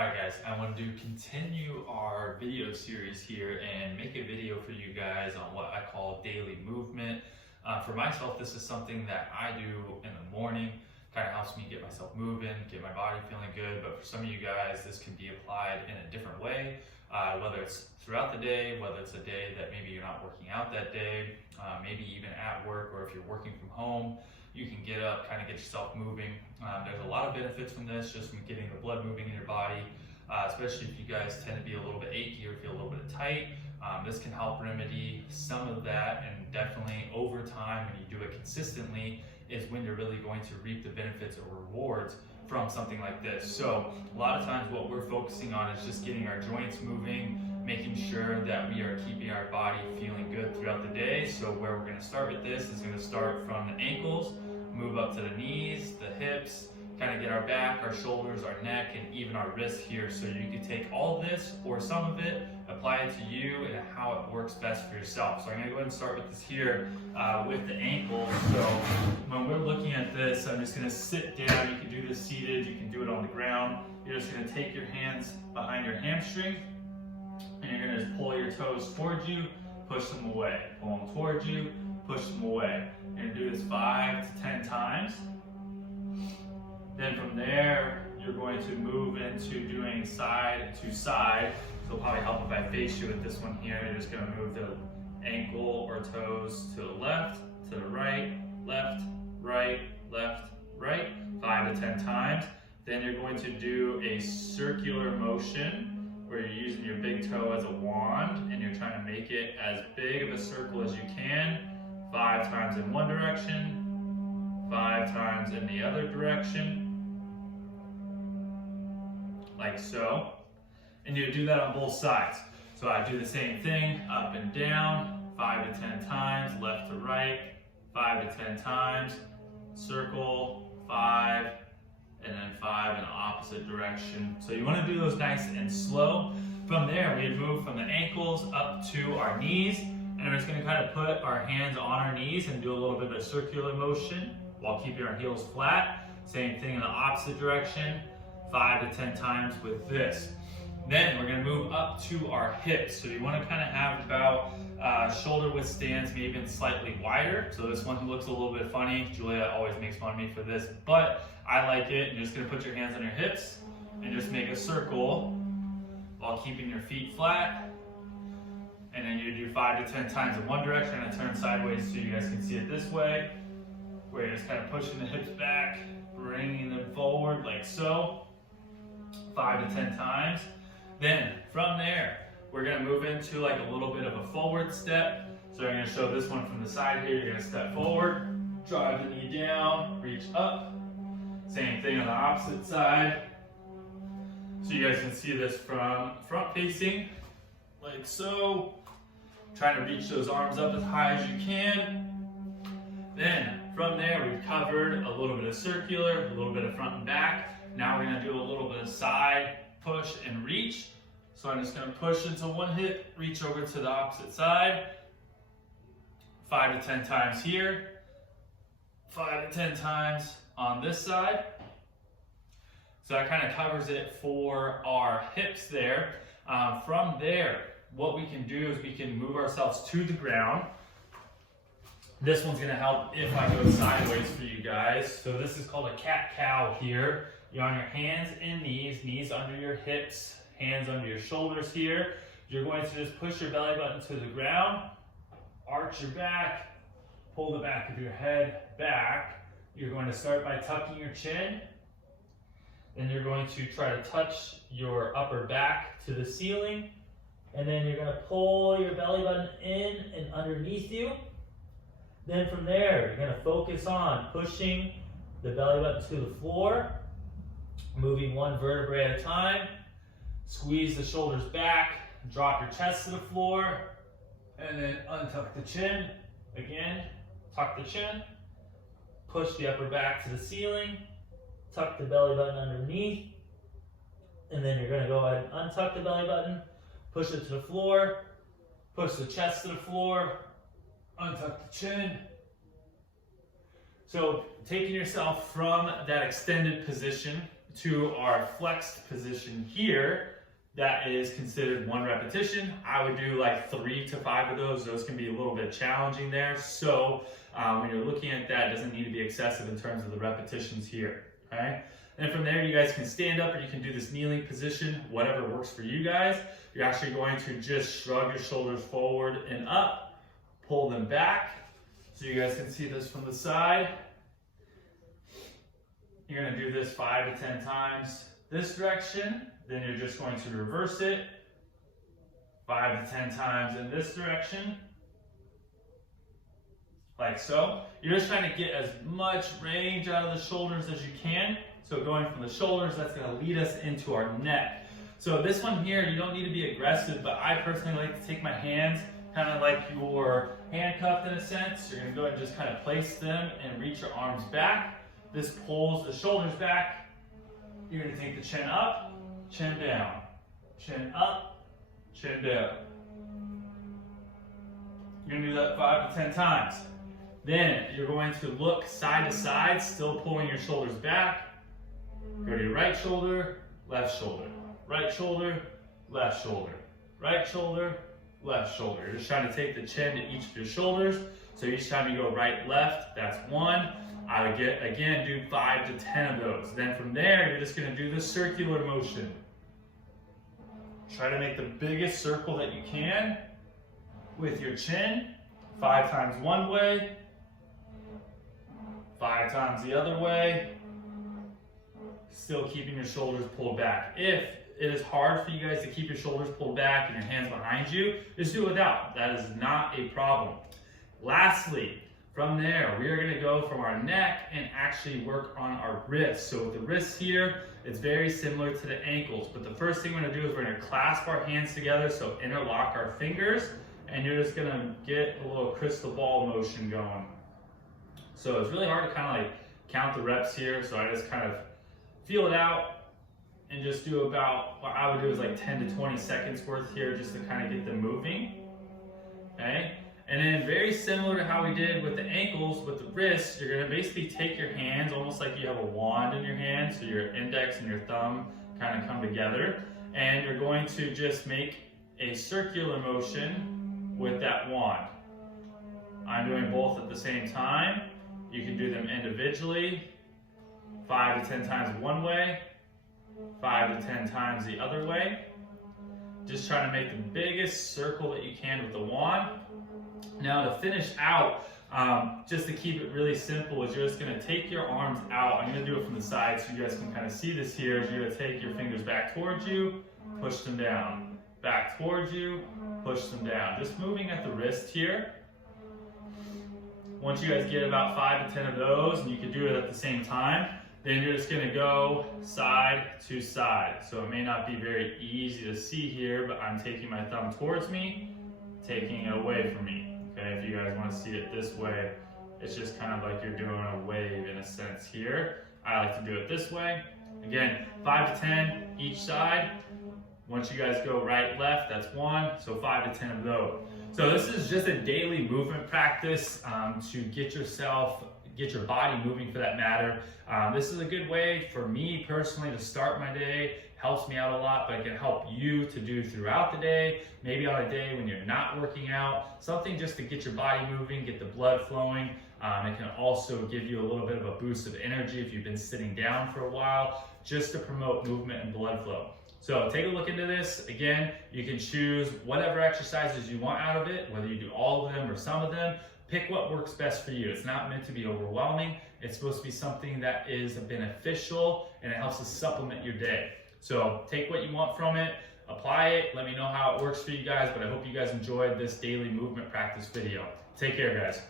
Alright guys, I want to continue our video series here and make a video for you guys on what I call daily movement. For myself, this is something that I do in the morning, kind of helps me get myself moving, get my body feeling good, but for some of you guys, this can be applied in a different way, whether it's throughout the day, whether it's a day that maybe you're not working out that day, maybe even at work, or if you're working from home, you can get up, kind of get yourself moving. There's a lot of benefits from this, just from getting the blood moving in your body, especially if you guys tend to be a little bit achy or feel a little bit tight. This can help remedy some of that, and definitely over time, when you do it consistently, is when you're really going to reap the benefits or rewards from something like this. So a lot of times what we're focusing on is just getting our joints moving, making sure that we are keeping our body feeling good throughout the day. So where we're going to start with this is going to start from the ankles, move up to the knees, the hips, kind of get our back, our shoulders, our neck, and even our wrists here. So you can take all this or some of it, apply it to you and how it works best for yourself. So I'm going to go ahead and start with this here with the ankles. So when we're looking at this, I'm just going to sit down. You can do this seated, you can do it on the ground. You're just going to take your hands behind your hamstring, and you're going to just pull your toes towards you, push them away. Pull them towards you, push them away. You're going to do this 5 to 10 times. Then from there, you're going to move into doing side to side. So it'll probably help if I face you with this one here. You're just going to move the ankle or toes to the left, to the right, left, right, left, right, 5 to 10 times. Then you're going to do a circular motion where you're using your big toe as a wand and you're trying to make it as big of a circle as you can. 5 times in one direction, 5 times in the other direction, like so. And you do that on both sides. So I do the same thing, up and down, 5 to 10 times, left to right, 5 to 10 times, circle, 5, and then 5 in the opposite direction. So you want to do those nice and slow. From there, we move from the ankles up to our knees, and we're just going to kind of put our hands on our knees and do a little bit of circular motion while keeping our heels flat. Same thing in the opposite direction, 5 to 10 times with this. Then we're going to move up to our hips. So you want to kind of have about shoulder width stance, maybe even slightly wider. So this one looks a little bit funny. Julia always makes fun of me for this, but I like it. You're just going to put your hands on your hips and just make a circle while keeping your feet flat. And then you do 5 to 10 times in one direction. I'm going to turn sideways so you guys can see it this way, where you're just kind of pushing the hips back, bringing them forward like so, 5 to 10 times. Then from there, we're going to move into like a little bit of a forward step. So I'm going to show this one from the side here. You're going to step forward, drive the knee down, reach up. Same thing on the opposite side. So you guys can see this from front facing, like so. Trying to reach those arms up as high as you can. Then from there, we've covered a little bit of circular, a little bit of front and back. Now we're going to do a little bit of side, push, and reach. So I'm just going to push into one hip, reach over to the opposite side. 5 to 10 times here. 5 to 10 times on this side. So that kind of covers it for our hips there. From there, what we can do is we can move ourselves to the ground. This one's going to help if I go sideways for you guys. So this is called a cat-cow here. You're on your hands and knees, knees under your hips, hands under your shoulders here. You're going to just push your belly button to the ground, arch your back, pull the back of your head back. You're going to start by tucking your chin. Then you're going to try to touch your upper back to the ceiling. And then you're going to pull your belly button in and underneath you. Then from there, you're going to focus on pushing the belly button to the floor, moving one vertebrae at a time. Squeeze the shoulders back, drop your chest to the floor, and then untuck the chin. Again, tuck the chin, push the upper back to the ceiling, tuck the belly button underneath, and then you're going to go ahead and untuck the belly button, push it to the floor, push the chest to the floor, untuck the chin. So taking yourself from that extended position to our flexed position here, that is considered 1 repetition. I would do like 3 to 5 of those. Those can be a little bit challenging there. So when you're looking at that, it doesn't need to be excessive in terms of the repetitions here, okay? And from there, you guys can stand up or you can do this kneeling position, whatever works for you guys. You're actually going to just shrug your shoulders forward and up, pull them back. So you guys can see this from the side. You're gonna do this 5 to 10 times this direction. Then you're just going to reverse it 5 to 10 times in this direction. Like so. You're just trying to get as much range out of the shoulders as you can. So going from the shoulders, that's gonna lead us into our neck. So this one here, you don't need to be aggressive, but I personally like to take my hands kind of like you're handcuffed in a sense. You're gonna go ahead and just kind of place them and reach your arms back. This pulls the shoulders back. You're gonna take the chin up, chin down, chin up, chin down. You're gonna do that 5 to 10 times. Then you're going to look side to side, still pulling your shoulders back. Go to your right shoulder, left shoulder, right shoulder, left shoulder, right shoulder, left shoulder. You're just trying to take the chin to each of your shoulders. So each time you go right, left, that's 1. I would again do 5 to 10 of those. Then from there, you're just gonna do the circular motion. Try to make the biggest circle that you can with your chin. 5 times one way, 5 times the other way. Still keeping your shoulders pulled back. If it is hard for you guys to keep your shoulders pulled back and your hands behind you, just do it without. That is not a problem. Lastly, from there, we are going to go from our neck and actually work on our wrists. So with the wrists here, it's very similar to the ankles. But the first thing we're going to do is we're going to clasp our hands together, so interlock our fingers, and you're just going to get a little crystal ball motion going. So it's really hard to kind of like count the reps here, so I just kind of feel it out and just do about, what I would do is like 10 to 20 seconds worth here just to kind of get them moving, okay? And then very similar to how we did with the ankles, with the wrists, you're gonna basically take your hands almost like you have a wand in your hand, so your index and your thumb kind of come together, and you're going to just make a circular motion with that wand. I'm doing both at the same time. You can do them individually, 5 to 10 times one way, 5 to 10 times the other way. Just trying to make the biggest circle that you can with the wand. Now to finish out, just to keep it really simple, is you're just gonna take your arms out. I'm gonna do it from the side so you guys can kind of see this here. You're gonna take your fingers back towards you, push them down. Back towards you, push them down. Just moving at the wrist here. Once you guys get about 5 to 10 of those, and you can do it at the same time, then you're just gonna go side to side. So it may not be very easy to see here, but I'm taking my thumb towards me, taking it away from me. Okay, if you guys wanna see it this way, it's just kind of like you're doing a wave in a sense here. I like to do it this way. Again, 5 to 10 each side. Once you guys go right, left, that's 1. So 5 to 10 of those. So this is just a daily movement practice to get your body moving for that matter. This is a good way for me personally to start my day. Helps me out a lot, but it can help you to do throughout the day. Maybe on a day when you're not working out, something just to get your body moving, get the blood flowing. It can also give you a little bit of a boost of energy if you've been sitting down for a while, just to promote movement and blood flow. So take a look into this. Again, you can choose whatever exercises you want out of it, whether you do all of them or some of them. Pick what works best for you. It's not meant to be overwhelming. It's supposed to be something that is beneficial and it helps to supplement your day. So take what you want from it, apply it, let me know how it works for you guys, but I hope you guys enjoyed this daily movement practice video. Take care, guys.